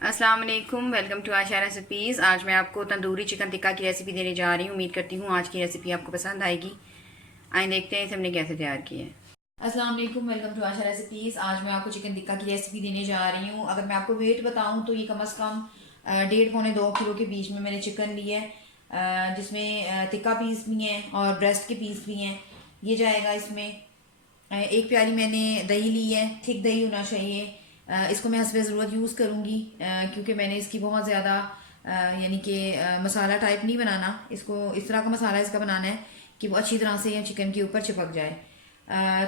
अस्सलाम वालेकुम, welcome to Asha recipes. आज मैं आपको तंदूरी चिकन टिक्का की रेसिपी देने जा रही हूँ। उम्मीद करती हूँ आज की रेसिपी आपको पसंद आएगी। आइए देखते हैं इसे हमने कैसे तैयार किया है। अस्सलाम वालेकुम, वेलकम टू आशा रेसिपीज़। आज मैं आपको चिकन टिक्का की रेसिपी देने जा रही हूँ। अगर मैं आपको वेट बताऊँ तो ये कम अज़ कम 1.5 पौने 2 किलो के बीच में मैंने चिकन लिया है, जिसमें टिक्का पीस भी हैं और ब्रेस्ट के पीस भी हैं। ये जाएगा इसमें। एक प्याली मैंने दही ली है, थिक दही होना चाहिए। इसको मैं हस्बे ज़रूरत यूज़ करूँगी, क्योंकि मैंने इसकी बहुत ज़्यादा यानी कि मसाला टाइप नहीं बनाना। इसको इस तरह का मसाला इसका बनाना है कि वो अच्छी तरह से चिकन के ऊपर चिपक जाए।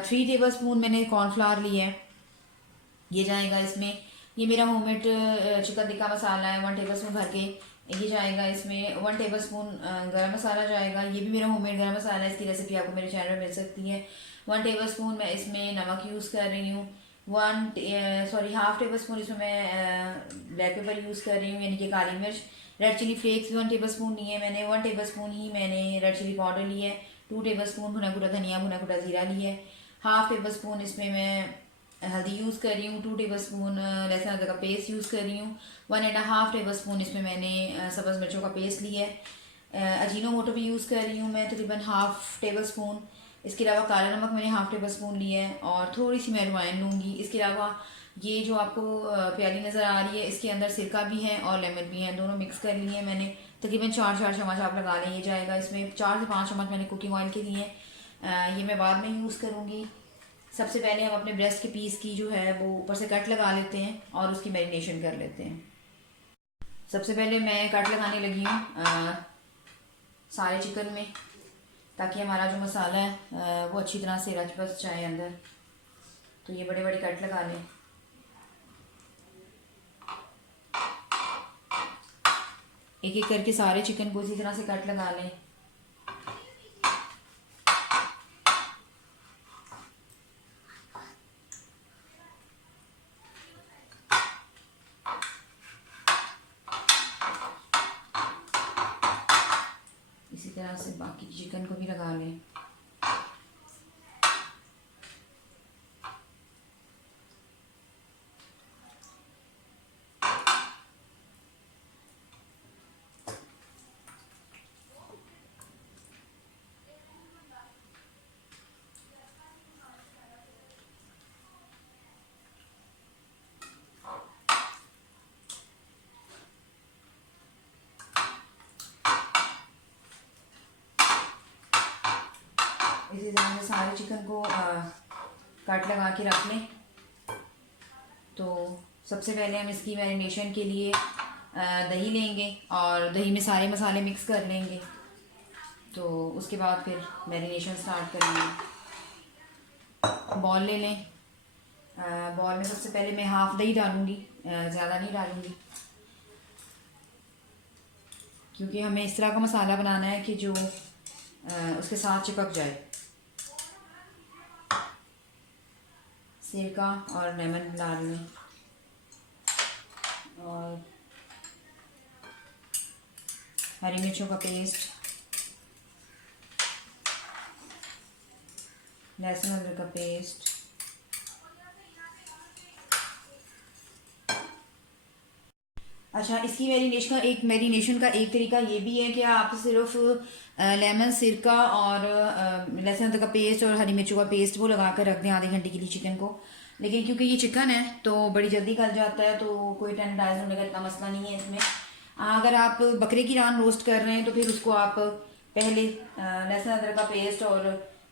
3 टेबल स्पून मैंने कॉर्नफ्लावर लिया है, ये जाएगा इसमें। ये मेरा होममेड चिकन टिक्का मसाला है, 1 टेबल स्पून भर के ये जाएगा इसमें। 1 टेबल स्पून गरम मसाला जाएगा, ये भी मेरा होममेड गरम मसाला है। इसकी रेसिपी आपको मेरे चैनल पर मिल सकती है। 1 टेबल स्पून मैं इसमें नमक यूज़ कर रही हूँ। हाफ टेबल स्पून इसमें मैं ब्लैक पेपर यूज़ कर रही हूँ, यानी कि काली मिर्च। रेड चिली फ्लेक्स भी 1 टेबल स्पून ली है मैंने। 1 टेबल स्पून ही मैंने रेड चिली पाउडर ली है। 2 टेबल स्पून भुना भुना धनिया भुना भुना जीरा ली है। हाफ टेबल स्पून इसमें मैं हल्दी यूज़ कर रही हूँ। 2 टेबल स्पून लहसुन अदरक का पेस्ट यूज़ कर रही हूँ। 1.5 टेबल स्पून इसमें मैंने सब्ज़ मिर्चों का पेस्ट लिया है। अजीनो मोटो भी यूज़ कर रही हूँ मैं, तकरीबन हाफ टेबल स्पून। इसके अलावा काला नमक मैंने हाफ टेबल स्पून लिया है और थोड़ी सी मैं अजवाइन लूँगी। इसके अलावा ये जो आपको प्याली नज़र आ रही है, इसके अंदर सिरका भी है और लेमन भी है, दोनों मिक्स कर लिए हैं मैंने। तकरीबन 4 चम्मच आप लगा लें। ये जाएगा इसमें। 4 से 5 चम्मच मैंने कुकिंग ऑयल के लिए हैं, ये मैं बाद में यूज़ करूँगी। सबसे पहले हम अपने ब्रेस्ट के पीस की जो है वो ऊपर से कट लगा लेते हैं और उसकी मैरिनेशन कर लेते हैं। सबसे पहले मैं कट लगाने लगी हूँ सारे चिकन में, ताकि हमारा जो मसाला है वो अच्छी तरह से रच बस जाए अंदर। तो ये बड़े बड़े कट लगा लें। एक एक करके सारे चिकन को इसी तरह से कट लगा लें। इसी तरह से बाकी चिकन को भी लगा लें। इसी तरह से सारे चिकन को कट लगा के रख लें। तो सबसे पहले हम इसकी मैरिनेशन के लिए दही लेंगे और दही में सारे मसाले मिक्स कर लेंगे। तो उसके बाद फिर मैरिनेशन स्टार्ट करेंगे। बॉल ले लें। बॉल में सबसे पहले मैं हाफ़ दही डालूँगी, ज़्यादा नहीं डालूँगी, क्योंकि हमें इस तरह का मसाला बनाना है कि जो उसके साथ चिपक जाए। सिरका और लेमन डाल लें और हरी मिर्चों का पेस्ट, लहसुन अदरक का पेस्ट, अच्छा इसकी मैरिनेशन का एक तरीका ये भी है कि आप सिर्फ लेमन, सिरका और लहसुन अदरक का पेस्ट और हरी मिर्चों का पेस्ट वो लगा कर रख दें आधे घंटे के लिए चिकन को। लेकिन क्योंकि ये चिकन है तो बड़ी जल्दी गल जाता है, तो कोई टेंडराइज होने का इतना मसला नहीं है इसमें। अगर आप बकरे की रान रोस्ट कर रहे हैं तो फिर उसको आप पहले लहसुन अदरक का पेस्ट और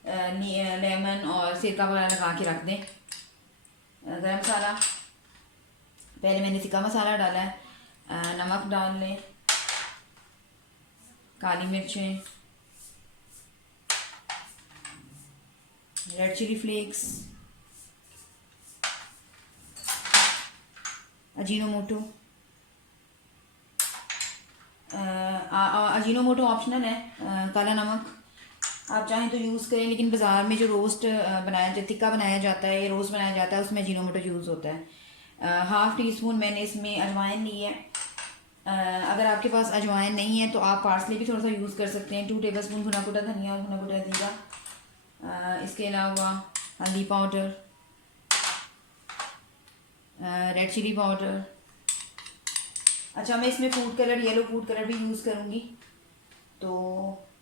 लेमन और सिरका वगैरह लगा के रख दें। गरम मसाला पहले मैंने सिक्का मसाला डाला है। नमक डाल लें, काली मिर्चें, red chilli flakes, Ajinomoto. Ajinomoto optional है। काला नमक आप चाहें तो यूज़ करें, लेकिन बाज़ार में जो रोस्ट टिक्का बनाया जाता है या रोस्ट बनाया जाता है उसमें अजीनोमोटो यूज़ होता है। हाफ़ टी स्पून मैंने इसमें अजवाइन ली है। अगर आपके पास अजवाइन नहीं है तो आप पार्सले भी थोड़ा सा यूज़ कर सकते हैं। 2 टेबल स्पून भुना कुटा धनिया और भुना कुटा जीरा। इसके अलावा हल्दी पाउडर, रेड चिली पाउडर, अच्छा, मैं इसमें food colour, yellow food colour भी यूज़ करूँगी। तो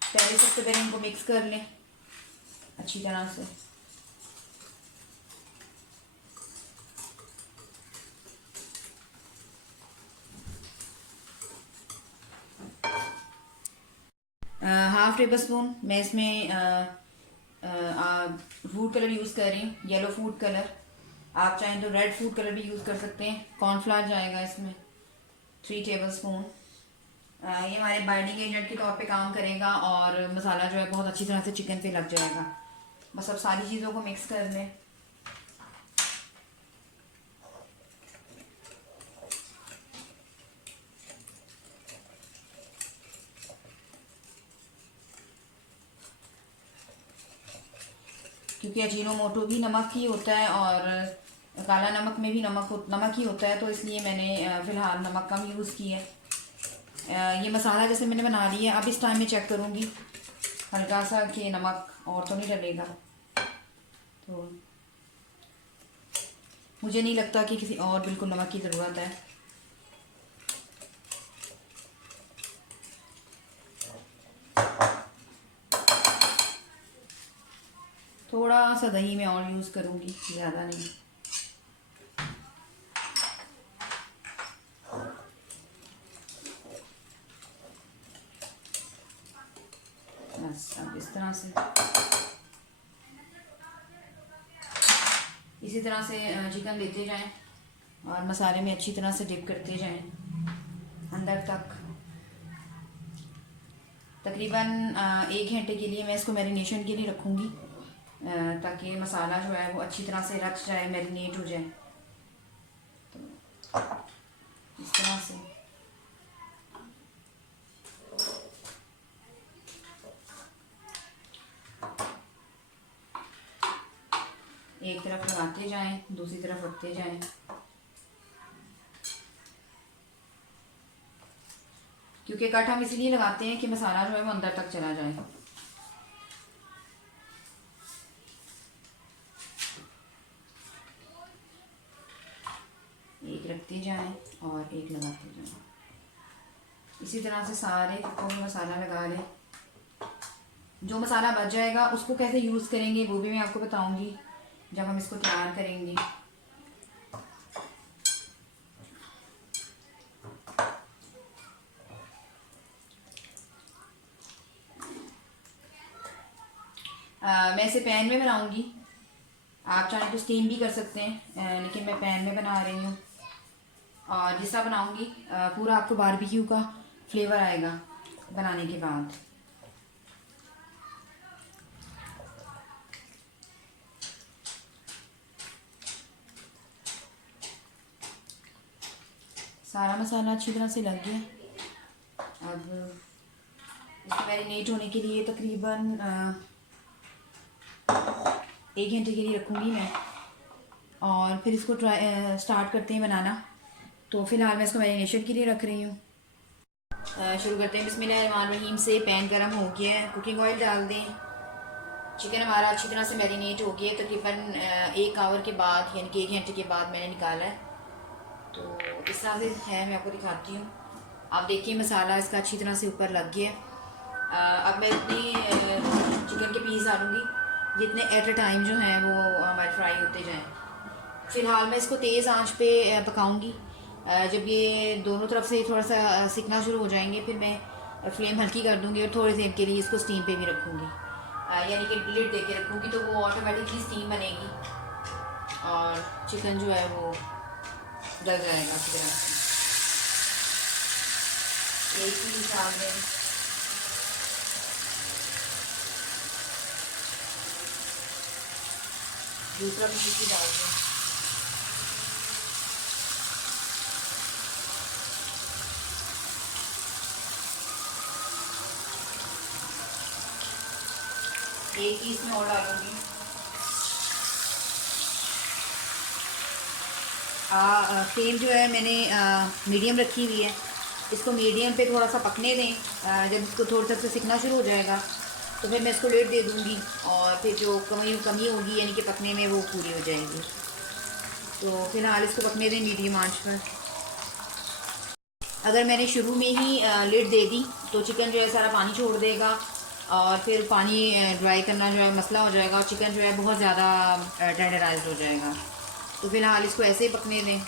पहले सबसे पहले इनको मिक्स कर लें अच्छी तरह से। हाफ टेबल स्पून मैं इसमें फूड कलर यूज़ कर रही हूँ, येलो फूड कलर। आप चाहें तो रेड फूड कलर भी यूज़ कर सकते हैं। कॉर्नफ्लावर जाएगा इसमें 3 टेबल स्पून। ये हमारे बाइंडिंग एजेंट के तौर पे काम करेगा और मसाला जो है बहुत अच्छी तरह से चिकन पे लग जाएगा। बस अब सारी चीज़ों को मिक्स कर लें। क्योंकि अजीनोमोटो भी नमक ही होता है और काला नमक में भी नमक ही होता है, तो इसलिए मैंने फ़िलहाल नमक कम यूज़ की है। ये मसाला जैसे मैंने बना लिया, अब इस टाइम में चेक करूँगी हल्का सा कि नमक और तो नहीं डलेगा। तो मुझे नहीं लगता कि किसी और बिल्कुल नमक की ज़रूरत है। थोड़ा सा दही मैं और यूज़ करूँगी, ज़्यादा नहीं। बस अब इस तरह से, इसी तरह से चिकन लेते जाएं और मसाले में अच्छी तरह से डिप करते जाएं अंदर तक। तकरीबन 1 घंटे के लिए मैं इसको मैरिनेशन के लिए रखूँगी, ताकि मसाला जो है वो अच्छी तरह से रच जाए, मैरिनेट हो जाए। तो इस तरह से एक तरफ लगाते जाएं, दूसरी तरफ रखते जाएं। क्योंकि कट हम इसलिए लगाते हैं कि मसाला जो है वो अंदर तक चला जाए। एक रखते जाएं और एक लगाते जाएं। इसी तरह से सारे तत्वों में मसाला लगा लें। जो मसाला बच जाएगा उसको कैसे यूज़ करेंगे वो भी मैं आपको बताऊंगी जब हम इसको तैयार करेंगे। मैं इसे पैन में बनाऊंगी। आप चाहें तो स्टीम भी कर सकते हैं, लेकिन मैं पैन में बना रही हूँ। और जिस तरह बनाऊंगी पूरा आपको बारबेक्यू का फ्लेवर आएगा बनाने के बाद। सारा मसाला अच्छी तरह से लग गया। अब इसको मैरिनेट होने के लिए तकरीबन 1 घंटे के लिए रखूँगी मैं, और फिर इसको स्टार्ट करते हैं बनाना। तो फ़िलहाल मैं इसको मैरिनेशन के लिए रख रही हूँ। शुरू करते हैं। बिस्मिल्लाहिर्रहमानिर्रहीम से पैन गरम हो गया है, कुकिंग ऑयल डाल दें। चिकन हमारा अच्छी तरह से मैरिनेट हो गया, तकरीबन 1 आवर के बाद, यानी कि 1 घंटे के बाद मैंने निकाला है। तो इस तरह से है, मैं आपको दिखाती हूँ। आप देखिए मसाला इसका अच्छी तरह से ऊपर लग गया। अब मैं इतनी चिकन के पीस डालूँगी जितने एट अ टाइम जो हैं वो हमारे फ्राई होते जाएं। फ़िलहाल मैं इसको तेज़ आंच पे पकाऊंगी। जब ये दोनों तरफ से थोड़ा सा सिकना शुरू हो जाएंगे, फिर मैं फ्लेम हल्की कर दूंगी और थोड़ी देर के लिए इसको स्टीम पे भी रखूँगी, यानी कि लिड दे के रखूँगी, तो वो ऑटोमेटिकली स्टीम बनेगी और चिकन जो है वो गल जाएगा अच्छी तरह से। एक ही हिसाब में दूसरा भी डाल दें। एक ही इसमें और डालूंगी। फ्लेम जो है मैंने मीडियम रखी हुई है। इसको मीडियम पे थोड़ा सा पकने दें। जब इसको थोड़ा सा सिकना शुरू हो जाएगा तो फिर मैं इसको लिड दे दूँगी और फिर जो कमी होगी यानी कि पकने में वो पूरी हो जाएगी। तो फिलहाल इसको पकने दें मीडियम आंच पर। अगर मैंने शुरू में ही लिड दे दी तो चिकन जो है सारा पानी छोड़ देगा और फिर पानी ड्राई करना जो है मसला हो जाएगा और चिकन जो है बहुत ज़्यादा टेंडराइज हो जाएगा। तो फिलहाल इसको ऐसे ही पकने दें।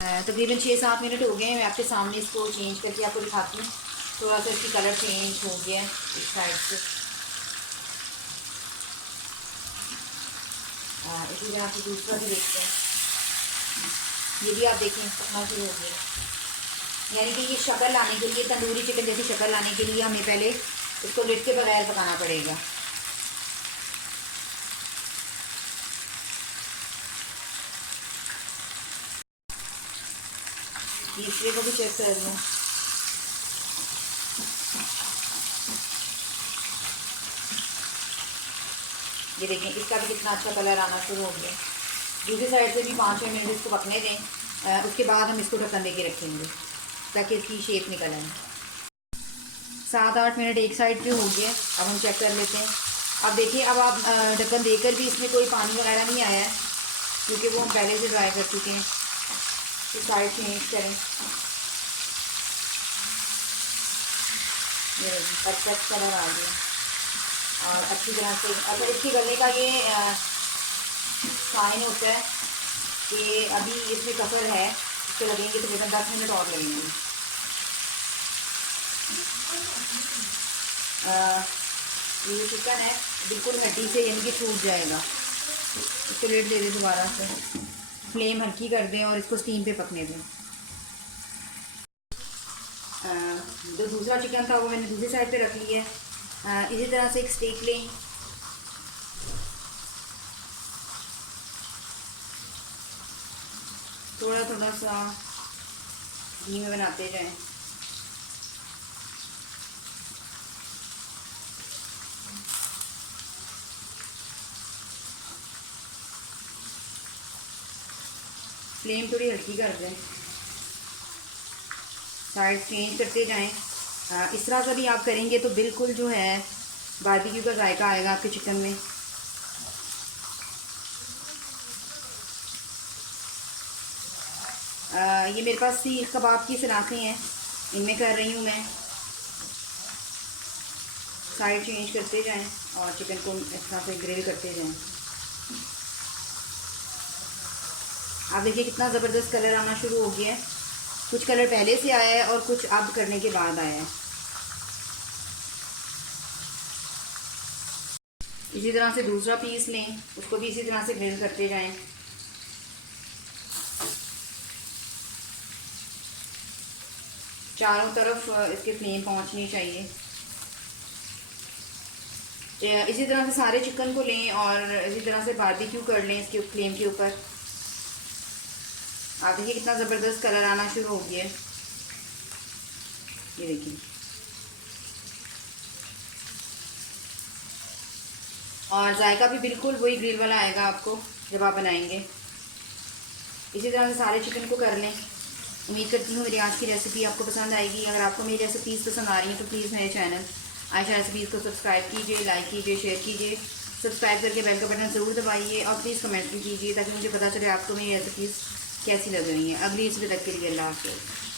तकरीबन 6-7 मिनट हो गए हैं। मैं आपके सामने इसको चेंज करके आपको दिखाती हूँ। थोड़ा सा इसकी कलर चेंज हो गया है इस साइड से। इसी तरह से दूसरा भी देखते हैं। ये भी आप देखें पकना शुरू हो गया। यानी कि ये शक्ल लाने के लिए, तंदूरी चिकन जैसी शक्ल लाने के लिए हमें पहले इसको लिड के बगैर पकाना पड़ेगा। तीसरे को भी चेक कर लूँ। ये देखें इसका भी कितना अच्छा कलर आना शुरू हो गया। दूसरी साइड से भी 5-6 मिनट इसको पकने दें। उसके बाद हम इसको ढक्कन दे के रखेंगे ताकि इसकी शेप निकल आए। 7-8 मिनट एक साइड पे हो गए। अब हम चेक कर लेते हैं। अब देखिए, अब आप ढक्कन देकर भी इसमें कोई पानी वगैरह नहीं आया है क्योंकि वो हम पहले से ड्राई कर चुके हैं। तो साइड चेंज करें। ये परफेक्ट कलर आ गया और अच्छी तरह से। अच्छा, इसकी गलने का ये साइन होता है कि अभी इसमें कफर है, इसको लगेंगे तकरीबन 10 मिनट और लगेंगे। ये चिकन है बिल्कुल हड्डी से, यानी कि टूट जाएगा। इसको रेट दे दें दोबारा से। फ्लेम हल्की कर दें और इसको स्टीम पे पकने दें। जो दूसरा चिकन था वो मैंने दूसरी साइड पे रख लिया है। इसी तरह से एक स्टेक लें। थोड़ा थोड़ा सा घी में बनाते जाएं। फ्लेम थोड़ी हल्की कर दें। साइड चेंज करते जाएं। इस तरह से भी आप करेंगे तो बिल्कुल जो है बारबेक्यू का जायका आएगा आपके चिकन में। ये मेरे पास सीख कबाब की सलाखें हैं, इनमें कर रही हूँ मैं। साइड चेंज करते जाएं और चिकन को इस तरह से ग्रिल करते जाएं। आप देखिए कितना ज़बरदस्त कलर आना शुरू हो गया है। कुछ कलर पहले से आया है और कुछ अब करने के बाद आया है। इसी तरह से दूसरा पीस लें, उसको भी इसी तरह से ग्रिल करते जाएं। चारों तरफ इसके फ्लेम पहुंचनी चाहिए। इसी तरह से सारे चिकन को लें और इसी तरह से बारबेक्यू कर लें इसके फ्लेम के ऊपर। आप देखिए कितना ज़बरदस्त कलर आना शुरू हो गया है। ये देखिए, और जायका भी बिल्कुल वही ग्रिल वाला आएगा आपको जब आप बनाएंगे। इसी तरह से सारे चिकन को कर लें। उम्मीद करती हूँ मेरी आज की रेसिपी आपको पसंद आएगी। अगर आपको मेरी रेसिपीज़ पसंद आ रही हैं तो प्लीज़ मेरे चैनल आयशा रेसिपीज़ को सब्सक्राइब कीजिए, लाइक कीजिए, शेयर कीजिए। सब्सक्राइब करके बेल का बटन ज़रूर दबाइए और प्लीज़ कमेंट भी कीजिए ताकि मुझे पता चले आपको मेरी रेसिपीज़ कैसी लग रही हैं। अगली रेसिपी तक के लिए अल्लाह हाफ़िज़।